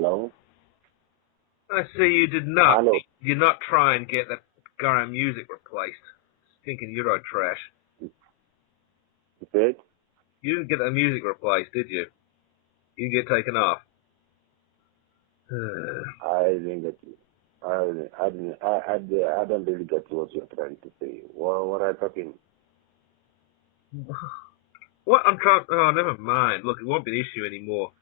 Hello? I see you did not. Hello? You did not try and get that Garam music replaced. Stinking Euro trash. You said? You didn't get that music replaced, did you? You didn't get taken off. I didn't get you. I don't really get what you're trying to say. What are you talking? What I'm trying. Oh, never mind. Look, it won't be an issue anymore.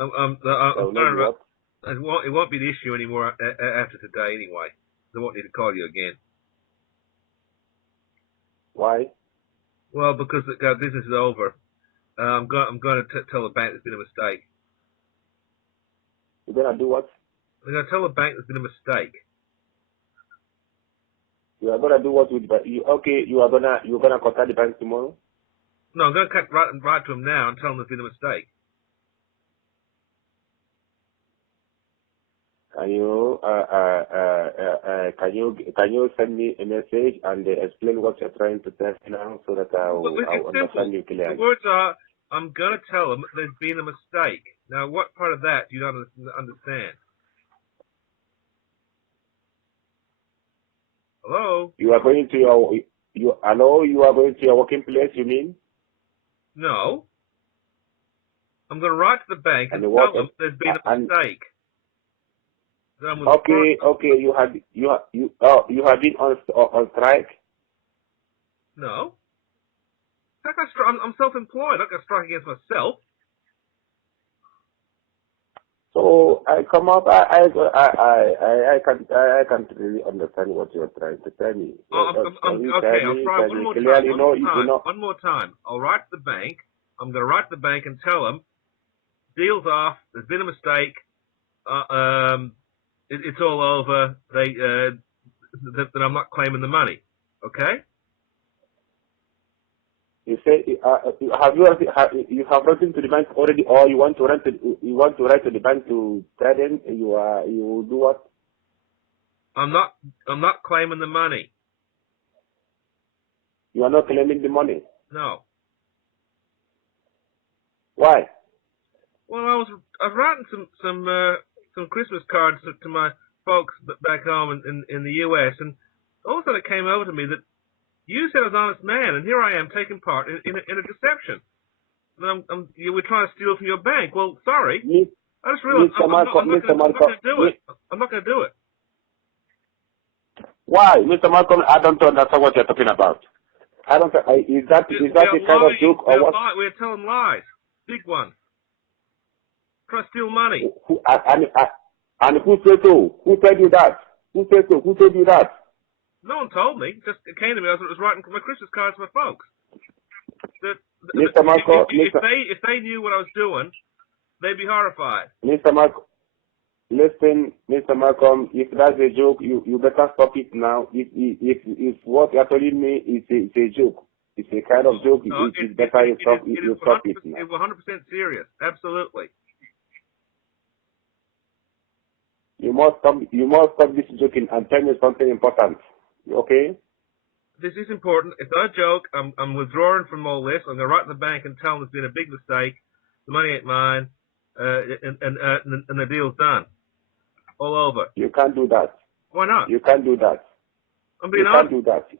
I'm sorry about. It won't be an issue anymore after today anyway. I won't need to call you again. Why? Well, because the business is over. I'm going to tell the bank there's been a mistake. You're gonna do what? I'm going to tell the bank there's been a mistake. You are gonna do what with you? Okay, you're gonna contact the bank tomorrow. No, I'm going to write to him now and tell him there's been a mistake. Can you send me a message and explain what you're trying to tell me now so that I'll understand you clearly? The words are, I'm going to tell him there's been a mistake. Now, what part of that do you not understand? Hello? You are going to you are going to your working place, you mean? No. I'm going to write to the bank and tell them there's been a mistake. Okay. You have been on strike. No. I'm self-employed. I got to strike against myself. So I come up. I can't really understand what you're trying to tell me. Okay. I'll try one more time. One more time. I'll write to the bank. I'm going to write to the bank and tell them deal's off. There's been a mistake. It's all over. That I'm not claiming the money. Okay. You say you have written to the bank already, or you want to write to the bank to tell them you will do what? I'm not claiming the money. You are not claiming the money. No. Why? Well, I was writing some Christmas cards to my folks back home in the U.S. and all of a sudden it came over to me that you said I was an honest man, and here I am taking part in a deception. And we're trying to steal from your bank. Well, sorry. I just realized I'm not going to do it. I'm not going to do it. Why, Mr. Malcolm? I don't understand what you're talking about. I don't. Is that a kind of joke or what? We're telling lies. Big one. Try to steal money. And who said so? Who told you that? Who said so? Who told you that? No one told me. It came to me. I was writing my Christmas cards to my folks. Mr. Malcolm, if they knew what I was doing, they'd be horrified. Mr. Malcolm, listen, Mr. Malcolm. If that's a joke, you better stop it now. If what you're telling me is a joke, it's a kind of joke. It's better you stop it now. It's 100% serious. Absolutely. You must stop this joking and tell me something important. Okay? This is important. It's not a joke. I'm withdrawing from all this. I'm going to write to the bank and tell them there's been a big mistake. The money ain't mine, and the deal's done. All over. You can't do that. Why not? You can't do that. I'm being honest. You can't do that.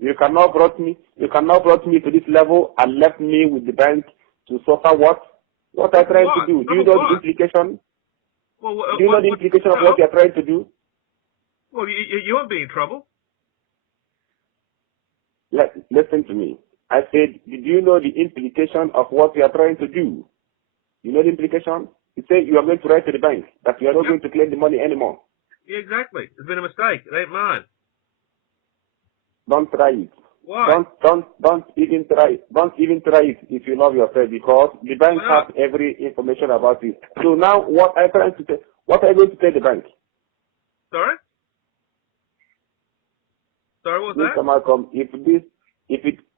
You cannot brought me to this level and left me with the bank to suffer what? What I'm trying to do. Do you know the implication? Well, do you know the implication of what you're trying to do? Well, you won't be in trouble. Listen to me. I said, do you know the implication of what you are trying to do? You know the implication? You say you are going to write to the bank that you are not going to claim the money anymore. Yeah, exactly. There's been a mistake. It ain't mine. Don't try it. Why? Don't even try. Don't even try it if you love yourself, because the bank has every information about you. So now, what are you going to tell the bank? Sorry, what was Mr. that? Malcolm,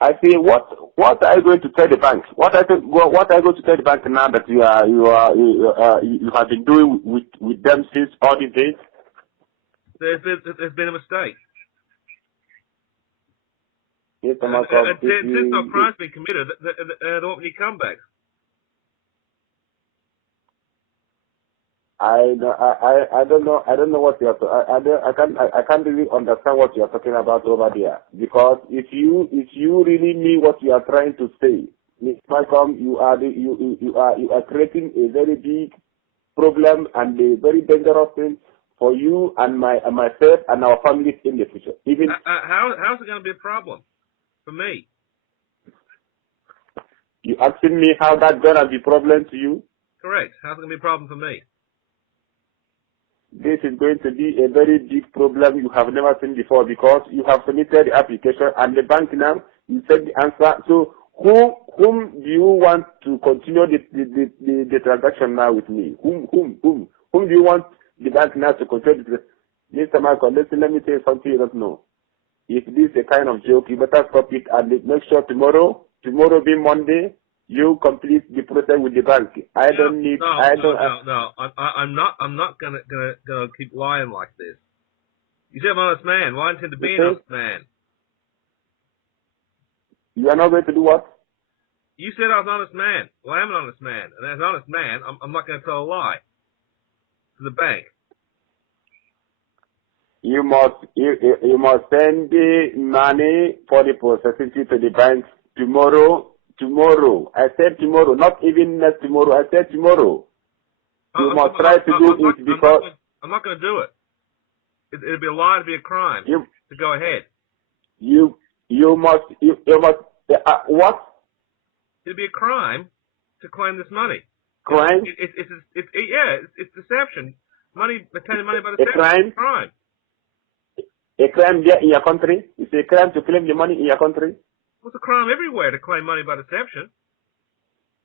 I say, what are you going to tell the bank? What are you going to tell the bank now that you have been doing with them since all these days? There's been a mistake. Mr. Malcolm, since no crime's been committed, there won't be any comebacks. I don't know. I don't know what you are. I can't really understand what you are talking about over there. Because if you really mean what you are trying to say, Mr. Malcolm, you are creating a very big problem and a very dangerous thing for you and myself and our families in the future. Even how's it going to be a problem for me? You asking me how that's gonna be a problem to you? Correct. How's it going to be a problem for me? This is going to be a very big problem you have never seen before, because you have submitted the application and the bank now, you said the answer. So whom do you want to continue the transaction now with me? Whom do you want the bank now to continue the Mr. Michael, listen, let me tell you something you don't know. If this is a kind of joke, you better stop it and make sure tomorrow being Monday, you complete the process with the bank. I'm not gonna keep lying like this. You said I'm an honest man. Well, I intend to be an honest man. You are not going to do what? You said I was an honest man. Well, I am an honest man, and as an honest man, I'm not going to tell a lie to the bank. You must send the money for the processing fee to the bank tomorrow. I said tomorrow, not even next tomorrow. I said tomorrow. You must try to do it because I'm not going to do it. It'd be a lie. It'd be a crime to go ahead. You must what? It'd be a crime to claim this money. Crime? It's deception. Obtaining money by deception. A crime? Crime. A crime there in your country? It's a crime to claim the money in your country? Well, it's a crime everywhere to claim money by deception.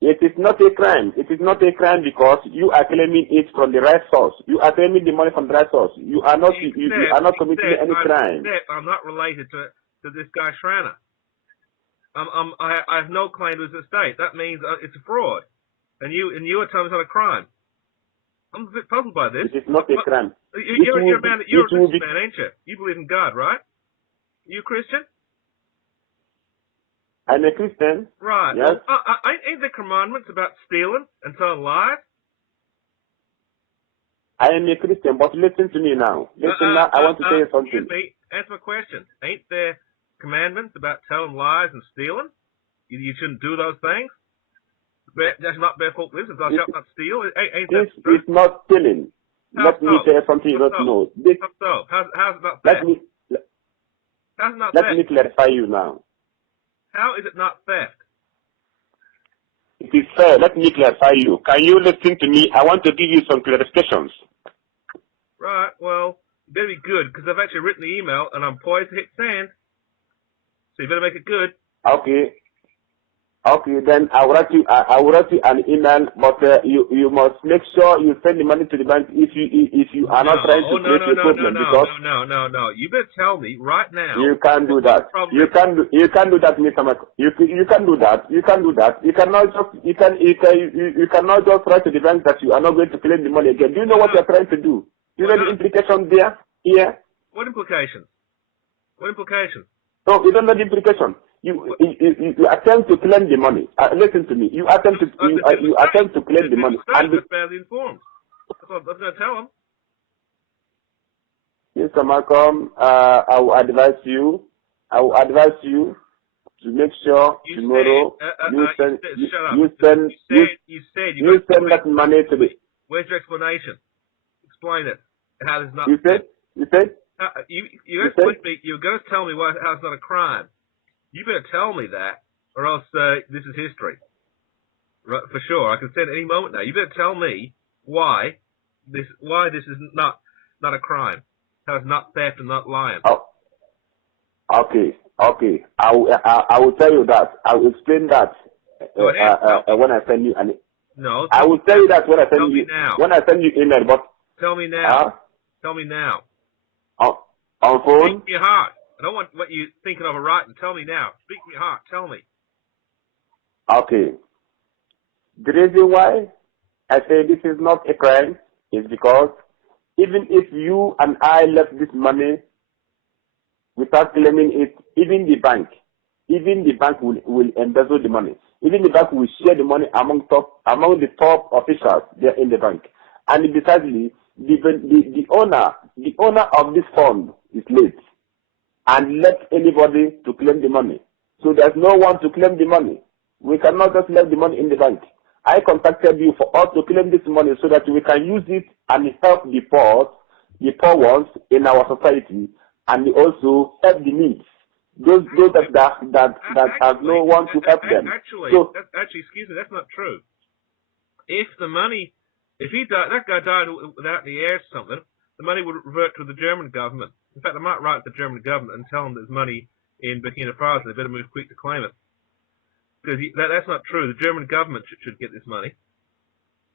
It is not a crime. It is not a crime because you are claiming it from the right source. You are claiming the money from the right source. You are not committing any crime. I'm not related to this guy Schranner. I have no claim to his estate. That means it's a fraud. And you are telling me it's not a crime. I'm a bit puzzled by this. It is not a crime. You're a Christian man, ain't you? You believe in God, right? You a Christian? I'm a Christian. Right. Yes. Well, ain't there commandments about stealing and telling lies? I am a Christian, but listen to me now. I want to tell you something. Excuse me. Answer my question. Ain't there commandments about telling lies and stealing? You shouldn't do those things? That's not bear false witness. Thou shalt not steal. Ain't this that true? is not stealing. Let me tell you something you don't know. How's it not theft? How's it not theft? Let me clarify you now. How is it not theft? It is fair. Let me clarify you. Can you listen to me? I want to give you some clarifications. Right. Well, you better be good, because I've actually written the email and I'm poised to hit send. So you better make it good. Okay, then I will write you an email, but you must make sure you send the money to the bank if you are not trying to create a problem. No. You better tell me right now. You can't do that. You can't do that, Mr. Michael. You can't do that. You cannot just write to the bank that you are not going to claim the money again. Do you know what you are trying to do? Do you know the implications there? Here? What implications? No, you don't know the implication. You attempt to claim the money. Listen to me. You attempt to claim the money. I'm badly informed. That's what I was going to tell him. Mr. Malcolm, I will advise you to make sure tomorrow you send that money to the. Where's your explanation? Explain it. How it's not. You said. You're going to tell me how it's not a crime. You better tell me that, or else this is history. Right, for sure. I can say it any moment now. You better tell me why this is not a crime. How it's not theft and not lying. Oh. Okay. I will tell you that. I will explain that when I send you an. No. I will tell you that when I send you now. When I send you email. But tell me now. Tell me now. On phone. Speak to your heart. I don't want what you're thinking of or writing. Tell me now. Speak to your heart. Tell me. Okay. The reason why I say this is not a crime is because even if you and I left this money without claiming it, even the bank will embezzle the money. Even the bank will share the money among the top officials there in the bank. And besides, the owner of this fund is late and left anybody to claim the money. So there's no one to claim the money. We cannot just leave the money in the bank. I contacted you for us to claim this money so that we can use it and help the poor ones in our society, and also help the needs. Those that have no one to help them. Actually, excuse me, that's not true. If that guy died without the heirs or something, the money would revert to the German government. In fact, I might write to the German government and tell them there's money in Burkina Faso. They better move quick to claim it. Because that's not true. The German government should get this money.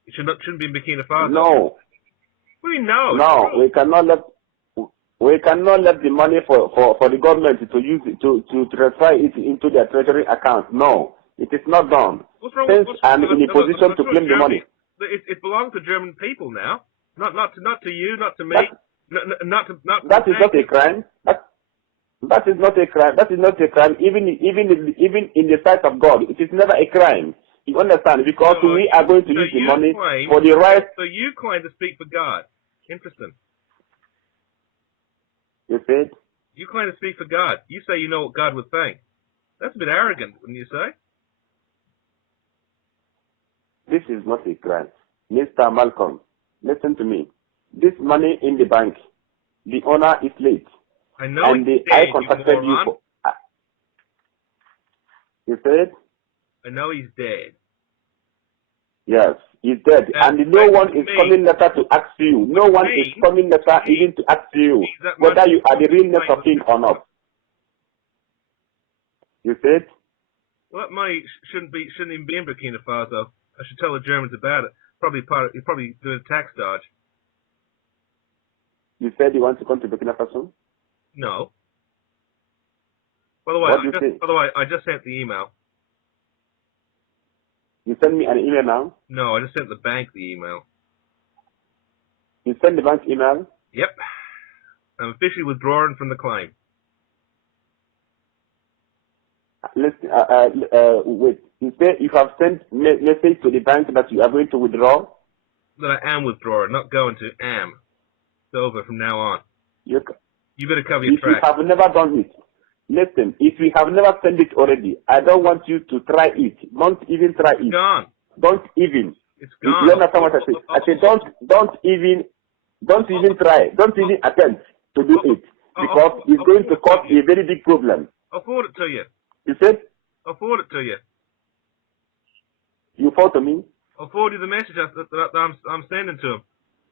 It shouldn't be in Burkina Faso. No. What do you know? No, we cannot let the money for the government to use it to transfer it into their treasury account. No, it is not done. Since I'm in a position to claim the money. It belongs to German people now. Not to you, not to me. That is not a crime. That is not a crime. That is not a crime. Even in the sight of God, it is never a crime. You understand? Because we are going to use the money for the right. So you claim to speak for God. Interesting. You said? You claim to speak for God. You say you know what God would think. That's a bit arrogant, wouldn't you say? This is not a crime. Mr. Malcolm, listen to me. This money in the bank, the owner is late. I know and he's dead, I contacted you for. You said? I know he's dead. Yes, he's dead. And no one is coming letter to ask you. No one is coming letter even to ask you whether you are the real next of kin or not. You said? Well, that money shouldn't even be in Burkina Faso. I should tell the Germans about it. He's probably doing a tax dodge. You said you want to come to Burkina Faso? No. By the way, I just sent the email. You sent me an email now? No, I just sent the bank the email. You sent the bank email? Yep. I'm officially withdrawing from the claim. Listen, wait. You say you have sent message to the bank that you are going to withdraw? That I am withdrawing, not going to. Am. It's over from now on. You better cover your tracks. If you have never done it, listen, if you have never sent it already, I don't want you to try it. Don't even try it. It's gone. Don't even. It's gone. You understand what I say? I say don't even try. Don't even attempt to do it. Because it's going to cause a very big problem. I'll forward it to you. You said? I'll forward it to you. You forward to me? I'll forward you the message that I'm sending to them.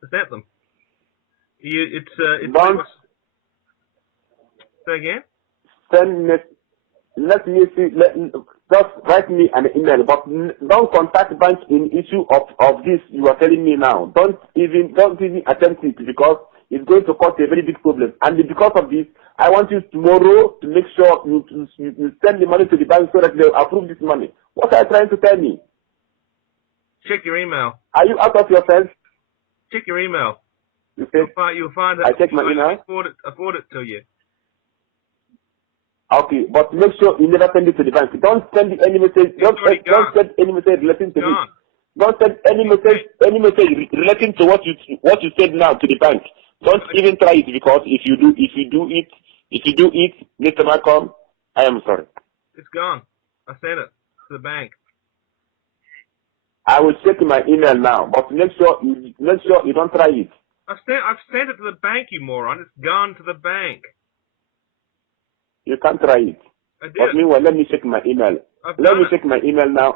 I sent them. Don't. Say again? Send me. Let me see. Just write me an email, but don't contact bank in issue of this you are telling me now. Don't even attempt it because it's going to cause a very big problem. And because of this, I want you tomorrow to make sure you send the money to the bank so that they approve this money. What are you trying to tell me? Check your email. Are you out of your sense? Check your email. You said, you'll find that. I check my email. I forward it to you. Okay, but make sure you never send it to the bank. Don't send any message. Don't send any message relating to this. Don't send any message relating to what you said now to the bank. Don't even try it because if you do it, Mr. Malcolm, I am sorry. It's gone. I sent it to the bank. I will check my email now, but make sure you don't try it. I've sent it to the bank, you moron. It's gone to the bank. You can't try it. I did. But meanwhile, let me check my email. Let me check my email now.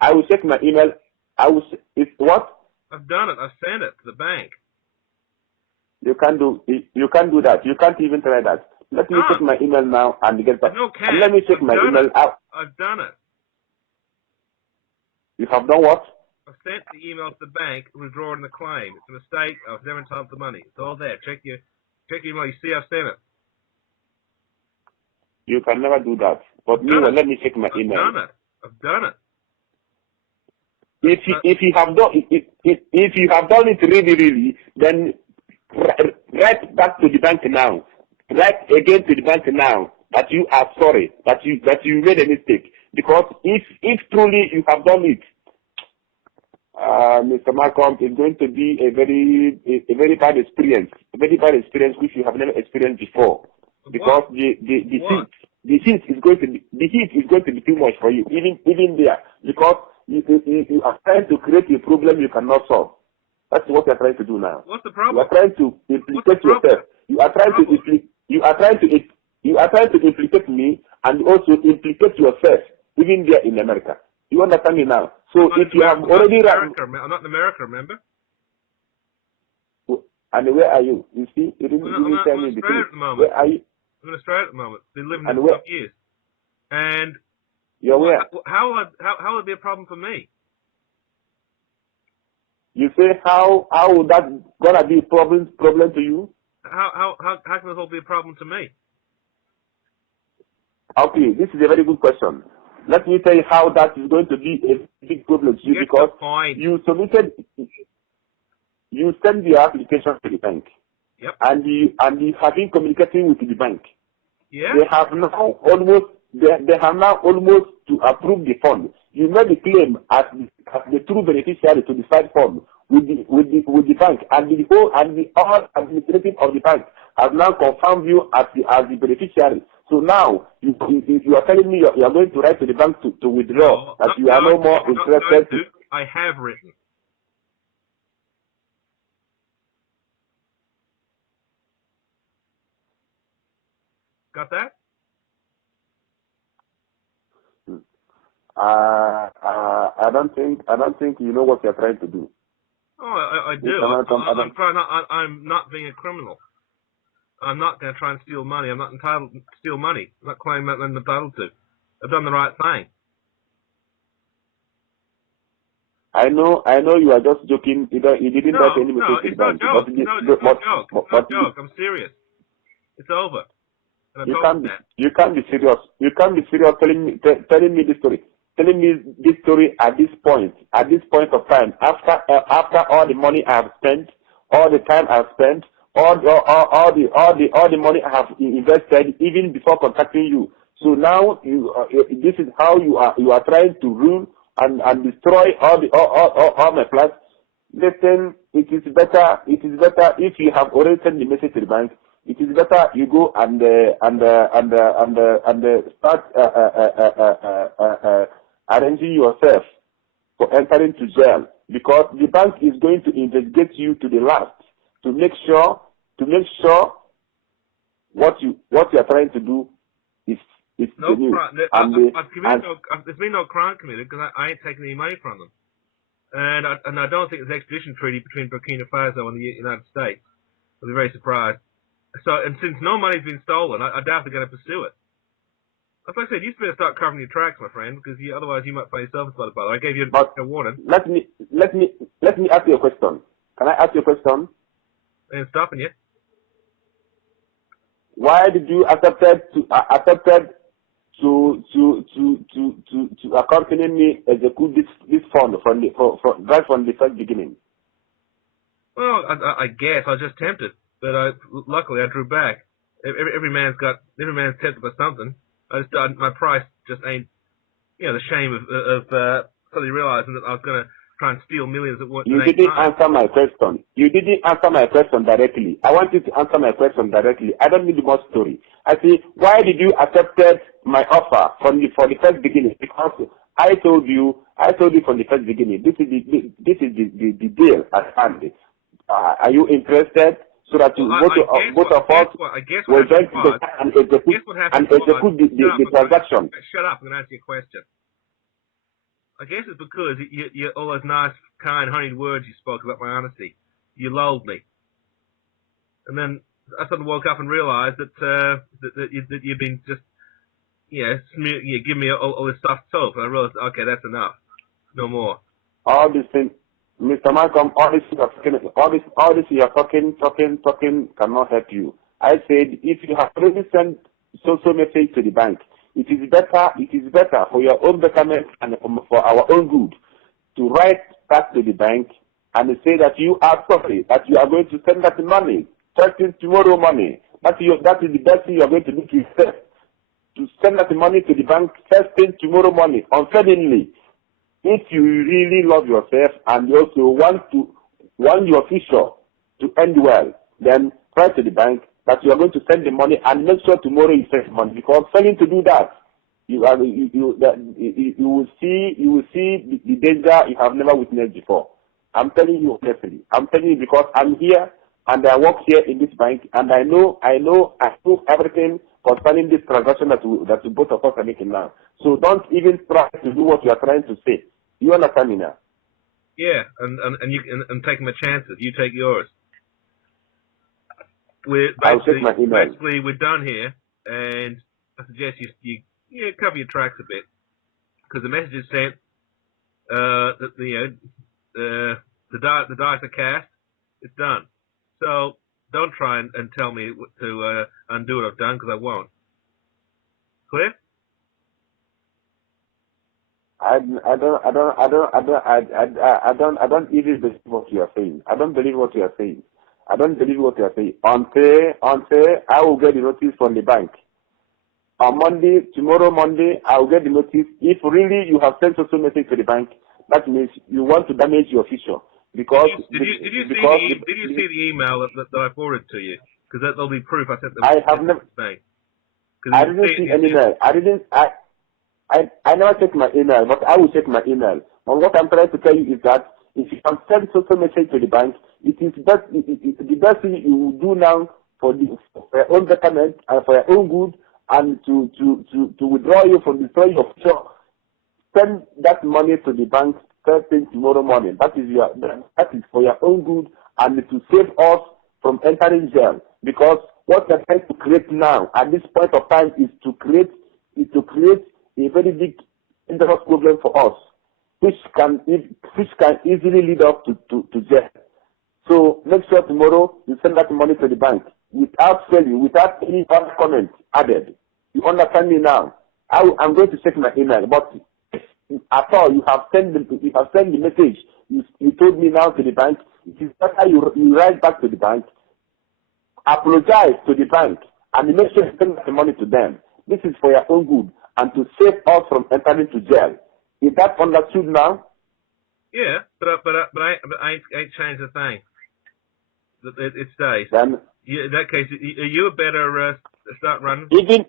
I will check my email. It's what? I've done it. I've sent it to the bank. You can't do that. You can't even try that. Let me check my email now and get back. No, and let me check my email out. I've done it. You have done what? I've sent the email to the bank withdrawing the claim. It's a mistake. I was never entitled to the money. It's all there. Check your email. You see I've sent it. You can never do that. But meanwhile, let me check my email. I've done it. If you have done it really, then write back to the bank now. Write again to the bank now that you are sorry, that you made a mistake. Because if truly you have done it, Mr. Malcolm, it's going to be a very bad experience, which you have never experienced before, because the heat is going to be too much for you, even there, because you are trying to create a problem you cannot solve. That's what you are trying to do now. What's the problem? You are trying to implicate yourself. You are trying to implicate me and also implicate yourself, even there in America. You understand me now? So if you have already... I'm not in America, remember? And where are you? You see? You didn't tell me the truth. Where are you? I'm in Australia at the moment. Been living there for 12 years. And... You're where? How would it be a problem for me? You say how would that gonna be a problem to you? How can this all be a problem to me? Okay, this is a very good question. Let me tell you how that is going to be a big problem to you, because you send your application to the bank. Yep. And you have been communicating with the bank. Yeah. They have now almost to approve the fund. You made the claim as the true beneficiary to the side fund with the bank, and all administrative of the bank have now confirmed you as the beneficiary. So now you are telling me you are going to write to the bank to withdraw, that you are no more interested. I have written. Got that? I don't think you know what you are trying to do. Oh, I do. I'm not being a criminal. I'm not going to try and steal money. I'm not entitled to steal money. I'm not claiming that I'm entitled to. I've done the right thing. I know you are just joking. You didn't write any mistake to the bank. No, it's not a joke. I'm serious. It's over. You can't be serious. You can't be serious telling me this story. Telling me this story at this point of time, after all the money I have spent, all the time I have spent, all the money I have invested, even before contacting you. So now this is how you are trying to rule and destroy all my plans. Listen, it is better if you have already sent the message to the bank. It is better you go and start arranging yourself for entering to jail, because the bank is going to investigate you to the last to make sure what you are trying to do is no crime. There's been no crime committed, because I ain't taking any money from them, and I don't think there's an extradition treaty between Burkina Faso and the United States. I'll be very surprised. So, and since no money's been stolen, I doubt they're going to pursue it. As I said, you better start covering your tracks, my friend, because otherwise you might find yourself in spot. I gave you a warning. Let me ask you a question. Can I ask you a question? I ain't stopping you. Why did you accept to accompany me execute this fund right from the first beginning? Well, I guess I was just tempted, but luckily I drew back. Every man's tempted by something. My price just ain't, the shame of suddenly realizing that I was going to try and steal millions at once. You didn't answer my question. You didn't answer my question directly. I want you to answer my question directly. I don't need more story. I say, why did you accept my offer for the first beginning? Because I told you from the first beginning, this is the deal at hand. Are you interested? So that both of us will join together and execute the transaction. Shut up, I'm going to answer your question. I guess it's because you all those nice, kind, honeyed words you spoke about my honesty. You lulled me. And then I suddenly woke up and realized that you've been just, giving me all this soft soap. And I realized, okay, that's enough. No more. All these things, Mr. Malcolm, all this you are talking cannot help you. I said, if you have already sent social message to the bank, it is better for your own betterment and for our own good to write back to the bank and say that you are sorry, that you are going to send that money, first thing tomorrow morning. That is the best thing you are going to do to yourself. To send that money to the bank first thing tomorrow morning, unfailingly. if you really love yourself and you also want your future to end well, then try to the bank that you are going to send the money and make sure tomorrow you send the money, because failing to do that, you will see the danger you have never witnessed before. I'm telling you honestly. I'm telling you because I'm here and I work here in this bank, and I know everything concerning this transaction that both of us are making now. So don't even try to do what you are trying to say. You understand me now? Yeah, and you and take my chances. You take yours. I'll check my email. Basically, we're done here, and I suggest you cover your tracks a bit, because the message is sent that the dice are cast. It's done. So don't try and tell me to undo what I've done, because I won't. Clear? I don't even believe what you are saying. I don't believe what you are saying. I don't believe what you are saying. Until I will get the notice from the bank. On Monday, tomorrow Monday, I will get the notice. If really you have sent social message to the bank, that means you want to damage your future. Because did you see the email that I forwarded to you? Because that'll be proof I sent them. I have never. I didn't see any email. I never check my email, but I will check my email. And what I'm trying to tell you is that if you can send social message to the bank, it is the best thing you will do now for your own betterment and for your own good, and to withdraw you from destroying your future. Send that money to the bank first thing tomorrow morning. That is for your own good and to save us from entering jail. Because what we're trying to create now at this point of time is to create a very big dangerous problem for us, which can easily lead us to jail. So make sure tomorrow you send that money to the bank without failing, without any other comment added. You understand me now? I'm going to check my email, but at all you have sent the message. You told me now to the bank. It is better you write back to the bank, apologize to the bank, and make sure you send the money to them. This is for your own good and to save us from entering to jail. Is that understood now? Yeah, but I ain't changed a thing. It stays. Then, in that case, you better start running. Even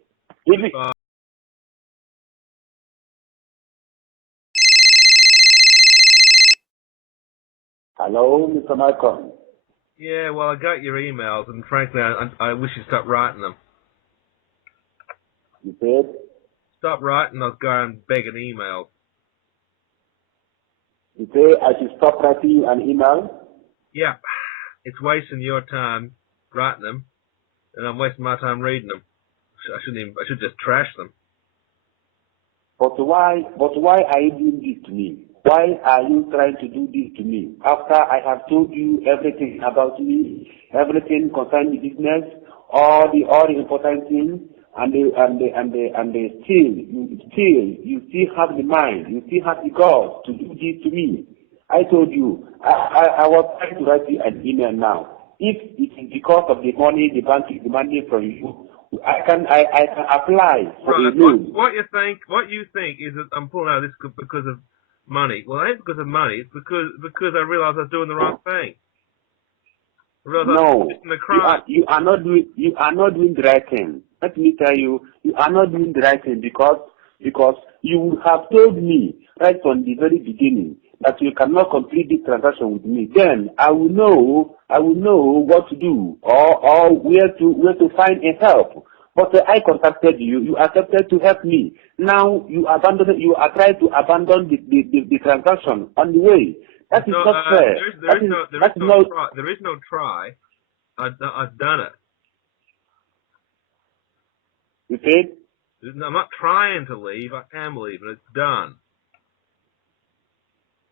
Hello, Mr. Malcolm. Yeah, well, I got your emails, and frankly, I wish you'd stop writing them. You said? Stop writing those darn begging emails. You say I should stop writing you an email? Yeah, it's wasting your time writing them, and I'm wasting my time reading them. I should just trash them. But why are you doing this to me? Why are you trying to do this to me? After I have told you everything about me, everything concerning the business, all the important things, and you still have the mind, you still have the guts to do this to me. I told you, I was trying to write you an email now. If it is because of the money the bank is demanding from you, I can apply for a loan. What you think is that I'm pulling out of this because of money. Well, it ain't because of money. It's because I realized I was doing the wrong thing. No, you are not doing the right thing. Let me tell you, you are not doing the right thing because you have told me right from the very beginning that you cannot complete this transaction with me. Then I will know what to do or where to find a help. But I contacted you. You accepted to help me. Now you are trying to abandon the transaction on the way. That is not fair. There is no try. I've done it. You said? I'm not trying to leave. I am leaving. It's done.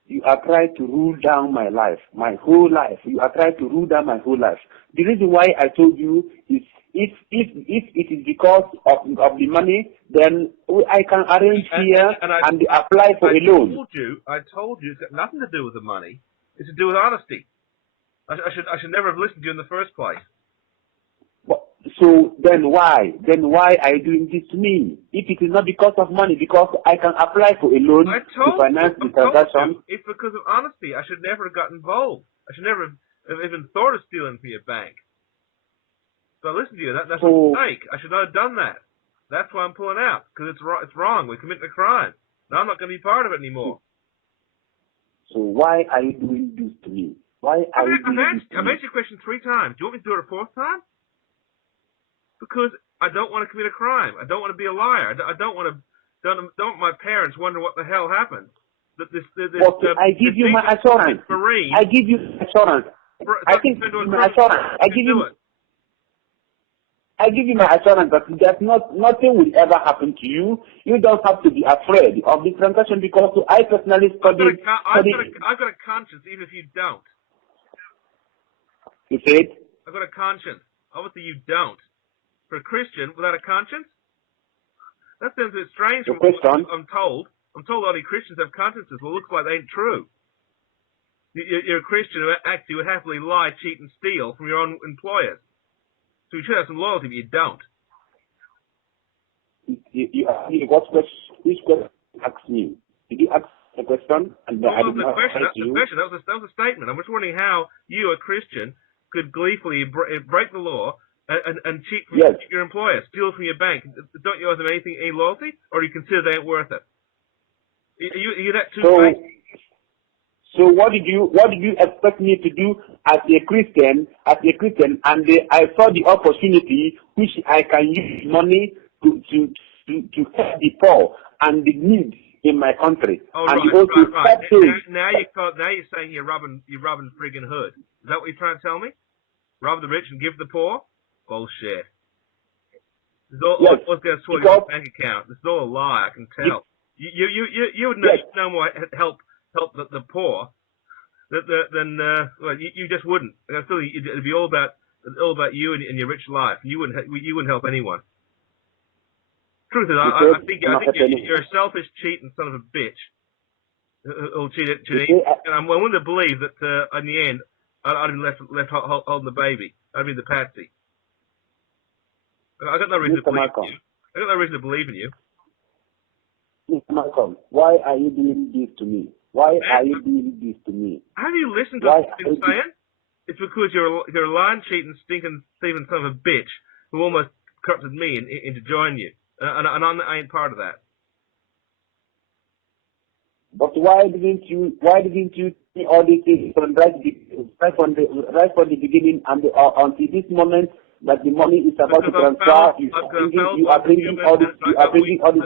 You are trying to rule down my life, my whole life. You are trying to rule down my whole life. The reason why I told you is if it is because of the money, then I can arrange here and apply for a loan. I told you it's got nothing to do with the money. It's to do with honesty. I should never have listened to you in the first place. So then why? Then why are you doing this to me? If it is not because of money, because I can apply for a loan to finance the transaction. It's because of honesty. I should never have got involved. I should never have even thought of stealing from your bank. So listen to you. That's a mistake. I should not have done that. That's why I'm pulling out, because it's wrong. We're committing a crime. Now I'm not going to be part of it anymore. So why are you doing this to me? Why are you doing this to me? I've answered your question 3 times. Do you want me to do it a 4th time? Because I don't want to commit a crime. I don't want to be a liar. I don't want my parents wonder what the hell happened. I give you my assurance. Marine. I give you assurance. I give you my assurance that nothing will ever happen to you. You don't have to be afraid of the transaction because I personally studied. I've got a conscience, even if you don't. You said? I've got a conscience. Obviously, you don't. For a Christian without a conscience, that sounds a bit strange. I'm told only Christians have consciences. Well, it looks like they ain't true. You're a Christian who actually would happily lie, cheat, and steal from your own employers. So you should have some loyalty, but you don't. Which question asked me? Did you ask a question? And that was the question. That was a statement. I'm just wondering how you, a Christian, could gleefully break the law and cheat from your employer, steal from your bank. Don't you owe them any loyalty, or do you consider they ain't worth it? Are you that too late? So what did you expect me to do as a Christian? And I saw the opportunity which I can use money to help the poor and the needs in my country. Oh, and right. Now you're saying you're robbing friggin' hood. Is that what you're trying to tell me? Rob the rich and give the poor? Bullshit. This is all what's going to swell your bank account. This is all a lie. I can tell. You would no more help the poor than you just wouldn't. I feel it'd be all about you and your rich life. You wouldn't help anyone. Truth is, I think you're a selfish, cheating son of a bitch. Who'll cheat. And I'm willing to believe that in the end, I'd have been left holding the baby. I'd be the patsy. I got no reason to believe in you. I got no reason to believe in you. Mr. Malcolm, why are you doing this to me? Why are you doing this to me? Have you listened to what I've been saying? It's because you're a lying, cheating, stinking, thieving son of a bitch who almost corrupted me into joining you, and I ain't part of that. But why didn't you see all these things from right from the beginning and until this moment that the money is about to transfer? You are bringing all this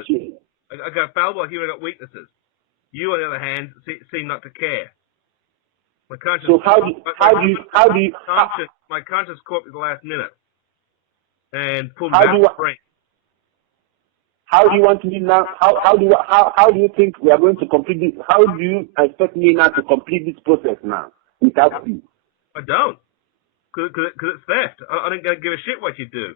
shit. I got fallible human. I got weaknesses. You, on the other hand, seem not to care. My conscience. So my conscience caught me at the last minute and pulled me back to the brain. How do you want me now? How do you think we are going to complete this? How do you expect me now to complete this process now without you? I don't, because it's theft. I don't give a shit what you do.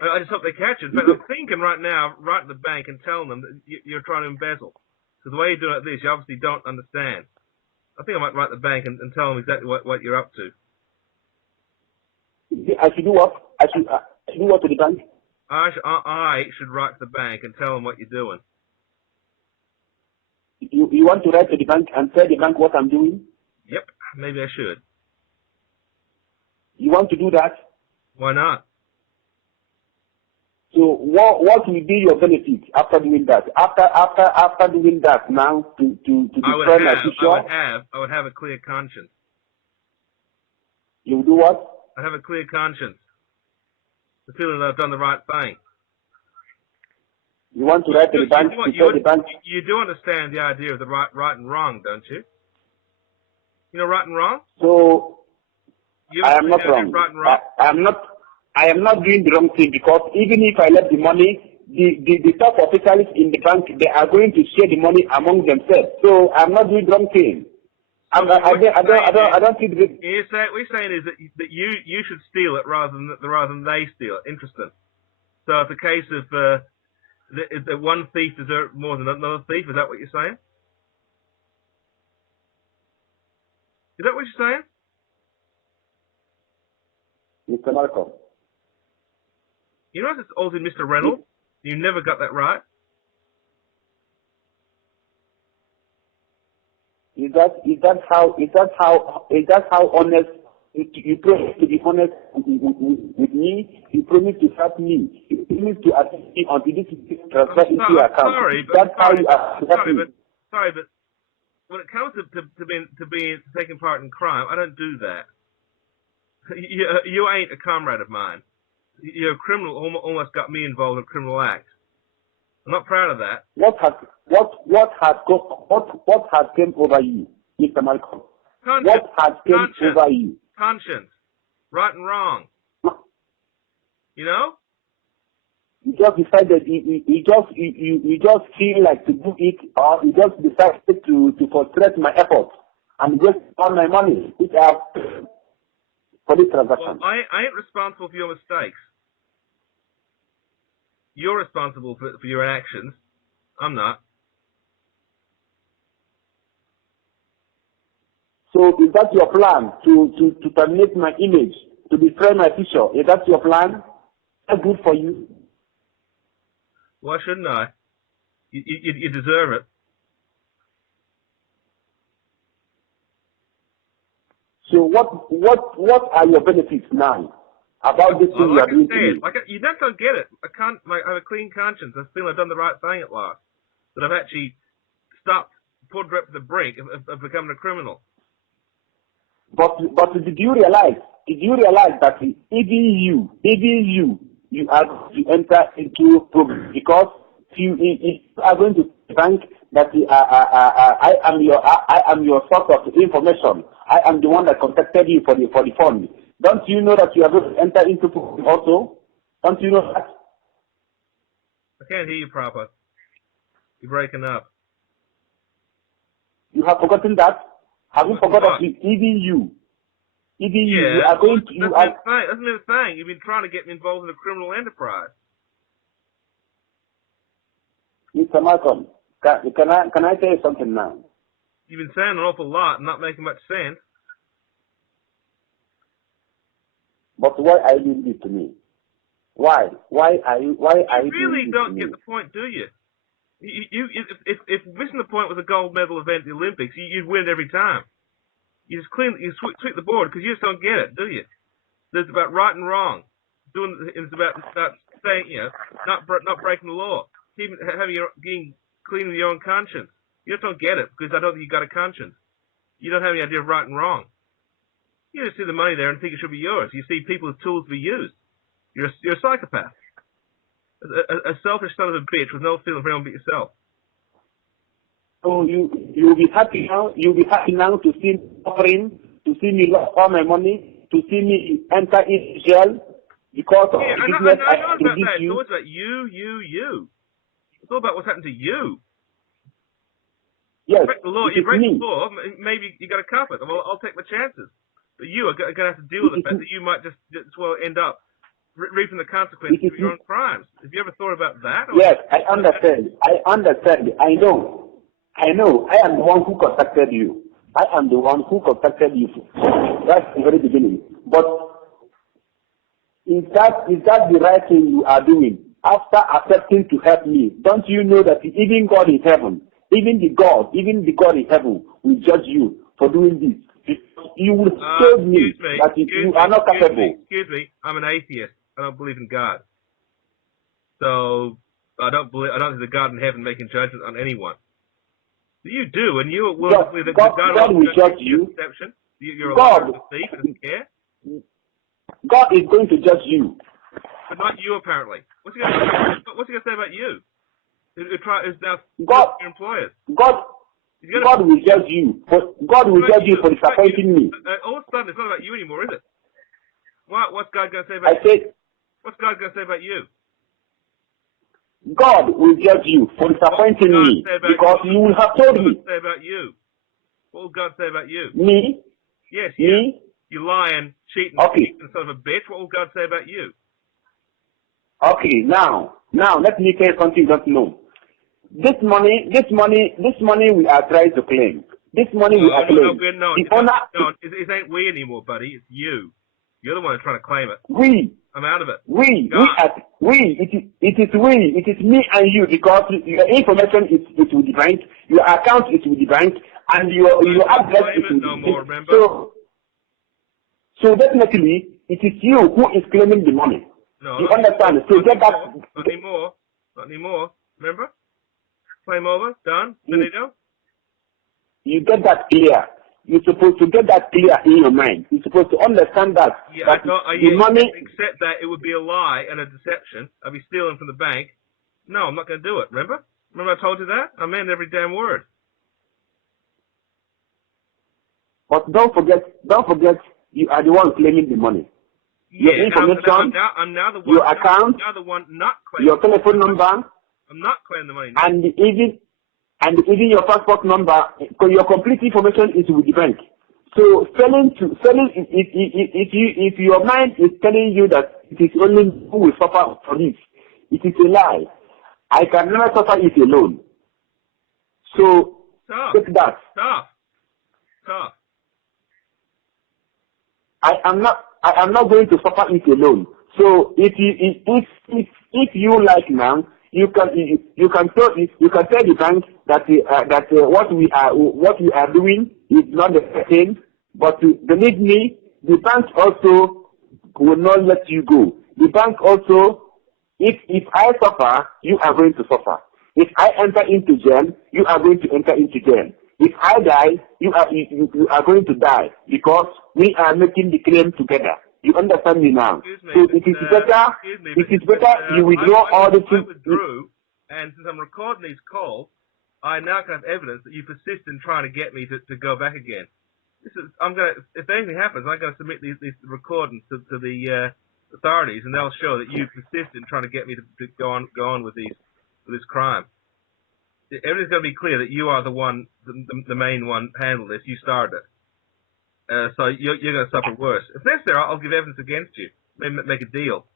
I just hope they catch it. But I'm thinking right now, write to the bank and telling them that you're trying to embezzle. So the way you're doing it like this, you obviously don't understand. I think I might write to the bank and tell them exactly what you're up to. I should do what? I should do what to the bank? I should write to the bank and tell them what you're doing. You want to write to the bank and tell the bank what I'm doing? Yep, maybe I should. You want to do that? Why not? So what will be your benefit after doing that? After doing that now to destroy my future? I would have a clear conscience. You will do what? I have a clear conscience. The feeling that I've done the right thing. You want to write to the bank to tell the bank? You do understand the idea of the right and wrong, don't you? You know right and wrong? So I am not wrong. Right and wrong? I am not doing the wrong thing because even if I left the money, the top officials in the bank, they are going to share the money among themselves. So I'm not doing the wrong thing. I don't think that. What we're saying is that you should steal it rather than they steal it. Interesting. So it's a case of that one thief deserves more than another thief. Is that what you're saying? Is that what you're saying? Mr. Malcolm. You know it's always Mr. Reynolds? You never got that right. Is that how honest you promise to be honest with me? You promise to help me. You promise to assist me until this is transferred into your account. Sorry, but when it comes to taking part in crime, I don't do that. You ain't a comrade of mine. You're a criminal. Almost got me involved in a criminal act. I'm not proud of that. What has came over you, Mr. Malcolm? Conscience. What has came over you? Conscience. Right and wrong. You know? You just decided you just feel like to do it, or you just decided to frustrate my efforts and waste all my money, which I have for this transaction. Well, I ain't responsible for your mistakes. You're responsible for your actions. I'm not. So is that your plan, to terminate my image, to destroy my future? Is that your plan? That's good for you. Why shouldn't I? You deserve it. So what are your benefits now about this thing you are doing to me? You don't get it. I have a clean conscience. I feel I've done the right thing at last. That I've actually stopped, put right to the brink of becoming a criminal. But did you realize that even you are going to enter into problem because you are going to think that I am your source of information. I am the one that contacted you for the fund. Don't you know that you are going to enter into problem also? Don't you know that? I can't hear you proper. You're breaking up. You have forgotten that? Have you forgotten that you are going to... That's another thing. You've been trying to get me involved in a criminal enterprise. Mr. Malcolm, can I tell you something now? You've been saying an awful lot and not making much sense. But why are you doing this to me? Why are you really don't get the point, do you? If missing the point was a gold medal event at the Olympics, you'd win it every time. You just sweep the board because you just don't get it, do you? It's about right and wrong. It's about saying, not breaking the law. Being clean with your own conscience. You just don't get it because I don't think you got a conscience. You don't have any idea of right and wrong. You just see the money there and think it should be yours. You see people as tools to be used. You're a psychopath. A selfish son of a bitch with no feeling for anyone but yourself. So you'll be happy now. You'll be happy now to see me suffering, to see me lose all my money, to see me enter in jail because of the business I introduced you. It's about you. It's all about what's happened to you. Yes, you break the law. Maybe you got to cuff it. Well, I'll take my chances. But you are going to have to deal with the fact that you might just end up reaping the consequences of your own crimes. Have you ever thought about that? Yes, I understand. I know. I am the one who contacted you. That's the very beginning. But is that the right thing you are doing? After accepting to help me, don't you know that even God in heaven, even the God in heaven will judge you for doing this? You will tell me that you are not capable. Excuse me, I'm an atheist. I don't believe in God. So I don't think the God in heaven making judgment on anyone. You do, and you will believe that God will judge you. You're a liar, a thief, and doesn't care. God is going to judge you. But not you, apparently. What's he going to say about you? Who's now your employers? God will judge you. God will judge you for disappointing me. All of a sudden, it's not about you anymore, is it? What's God going to say about you? What's God going to say about you? God will judge you for disappointing me because you will have told me. What will God say about you? What will God say about you? Me? Yes, you. Me? You lying, cheating, son of a bitch. What will God say about you? Okay, now let me tell you something you don't know. This money we are trying to claim. This money we are claiming. No, it ain't we anymore, buddy. It's you. You're the one who's trying to claim it. We. I'm out of it. It is me and you, because your information is with the bank, your account is with the bank, and your address is with the bank. So definitely, it is you who is claiming the money. No, you understand? So get that. Not anymore. Not anymore. Remember? Claim over. Done. Finito. You get that clear. You're supposed to get that clear in your mind. You're supposed to understand that. Yeah, that the money. Except that it would be a lie and a deception. I'd be stealing from the bank. No, I'm not going to do it. Remember? Remember I told you that? I meant every damn word. But don't forget, you are the one claiming the money. Yeah, your information, I'm now the one, your account, now the one not claiming your telephone number. I'm not claiming the money now. And even your passport number, because your complete information is with the bank. So if your mind is telling you that it is only who will suffer for this, it is a lie. I can never suffer it alone. So take that. Stop. I am not going to suffer it alone. So if you like now, you can tell the bank that what we are doing is not the same. But believe me, the bank also will not let you go. The bank also, if I suffer, you are going to suffer. If I enter into jail, you are going to enter into jail. If I die, you are going to die, because we are making the claim together. You understand me now? So it is better. You withdraw all the things. I withdrew, and since I'm recording these calls, I now have evidence that you persist in trying to get me to go back again. If anything happens, I'm going to submit these recordings to the authorities, and they'll show that you persist in trying to get me to go on with this crime. Everything's going to be clear that you are the one, the main one handling this. You started it. So you're going to suffer worse. If necessary, I'll give evidence against you. Make a deal,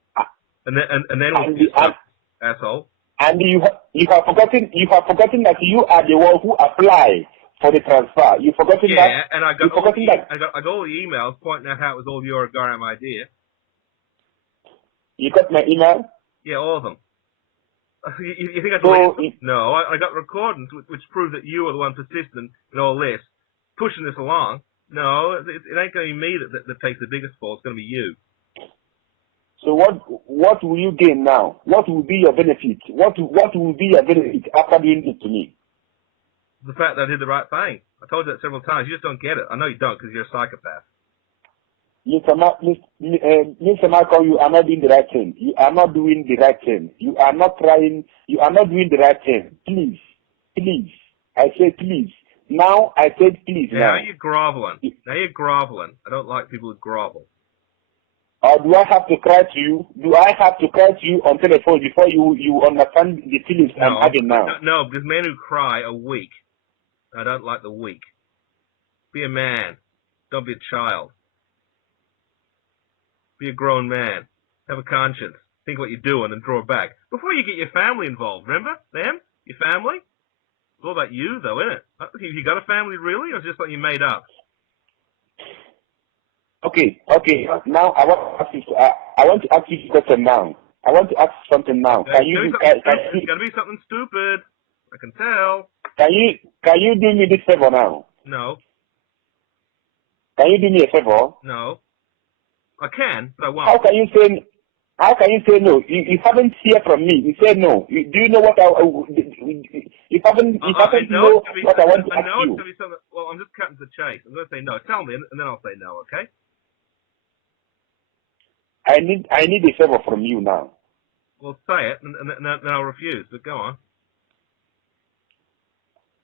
and then we'll do stuff, asshole. And you have forgotten that you are the one who applied for the transfer. You forgotten that. Yeah, and I got all the emails pointing out how it was all your goddamn idea. You got my email? Yeah, all of them. You think I deleted them? No, I got recordings which prove that you are the one persistent in all this, pushing this along. No, it ain't going to be me that takes the biggest fall. It's going to be you. So what will you gain now? What will be your benefit? What will be your benefit after doing it to me? The fact that I did the right thing. I told you that several times. You just don't get it. I know you don't, because you're a psychopath. Mr. Malcolm, you are not doing the right thing. You are not doing the right thing. You are not trying. You are not doing the right thing. Please. I say please. Now I said please. Now you're groveling. I don't like people who grovel. Or do I have to cry to you? Do I have to cry to you on telephone before you understand the feelings I'm having now? No, because men who cry are weak. I don't like the weak. Be a man. Don't be a child. Be a grown man. Have a conscience. Think what you're doing and draw back. Before you get your family involved, remember? Them? Your family? It's all about you, though, isn't it? You got a family, really? Or just something you made up? Okay. Now I want to ask you a question now. I want to ask something now. Okay. It's got to be something stupid. I can tell. Can you do me this favor now? No. Can you do me a favor? No. I can, but I won't. How can you say no? You haven't heard from me. You say no. Do you know what you haven't know what I want to ask you? Well, I'm just cutting to the chase. I'm going to say no. Tell me, and then I'll say no. Okay? I need a favor from you now. Well, say it, and then I'll refuse. But go on.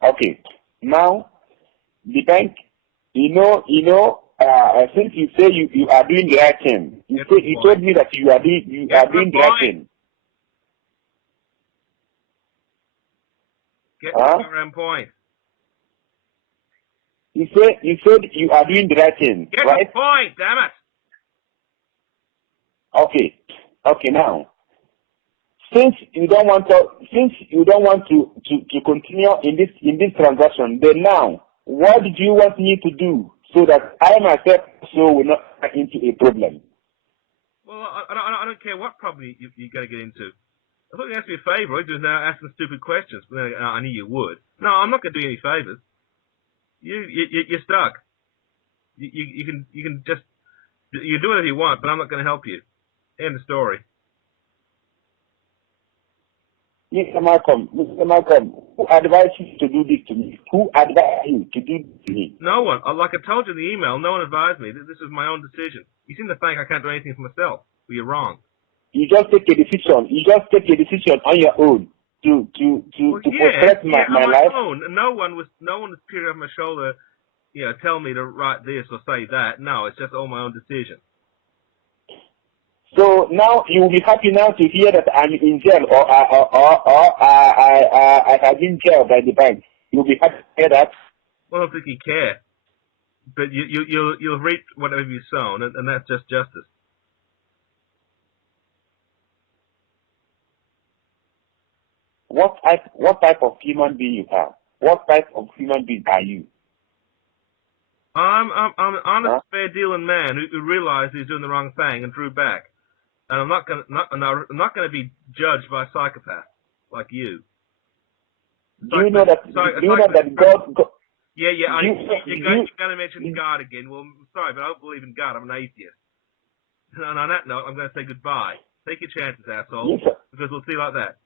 Okay. Now, the bank, since you say you are doing the right thing, you told me that you are doing the right thing. Get to the point. You said you are doing the right thing, Get right? Get the point, damn it. Okay. Now, since you don't want to continue in this transaction, then now, what did you want me to do so that I myself also will not get into a problem? Well, I don't care what problem you're going to get into. I thought you asked me a favour. All you do is now asking stupid questions. But then I knew you would. No, I'm not going to do you any favours. You're stuck. You can just you do whatever you want, but I'm not going to help you. End of story. Mr. Malcolm, who advised you to do this to me? Who advised you to do this to me? No one. Like I told you in the email, no one advised me. This is my own decision. You seem to think I can't do anything for myself. Well, you're wrong. You just take a decision. You just take a decision on your own to protect my life. Own. No one was peering over my shoulder, tell me to write this or say that. No, it's just all my own decision. So now you will be happy now to hear that I'm in jail or I have been jailed by the bank. You'll be happy to hear that. Well, I don't think you care, but you'll reap whatever you've sown, and that's just justice. What type of human being you are? What type of human being are you? I'm an honest, fair dealing man who realized he was doing the wrong thing and drew back. And I'm not gonna be judged by a psychopath like you. Do you know that God? Yeah. You're gonna mention God again. Well, I'm sorry, but I don't believe in God. I'm an atheist. And on that note, I'm gonna say goodbye. Take your chances, asshole. Yes, sir. Because we'll see like that.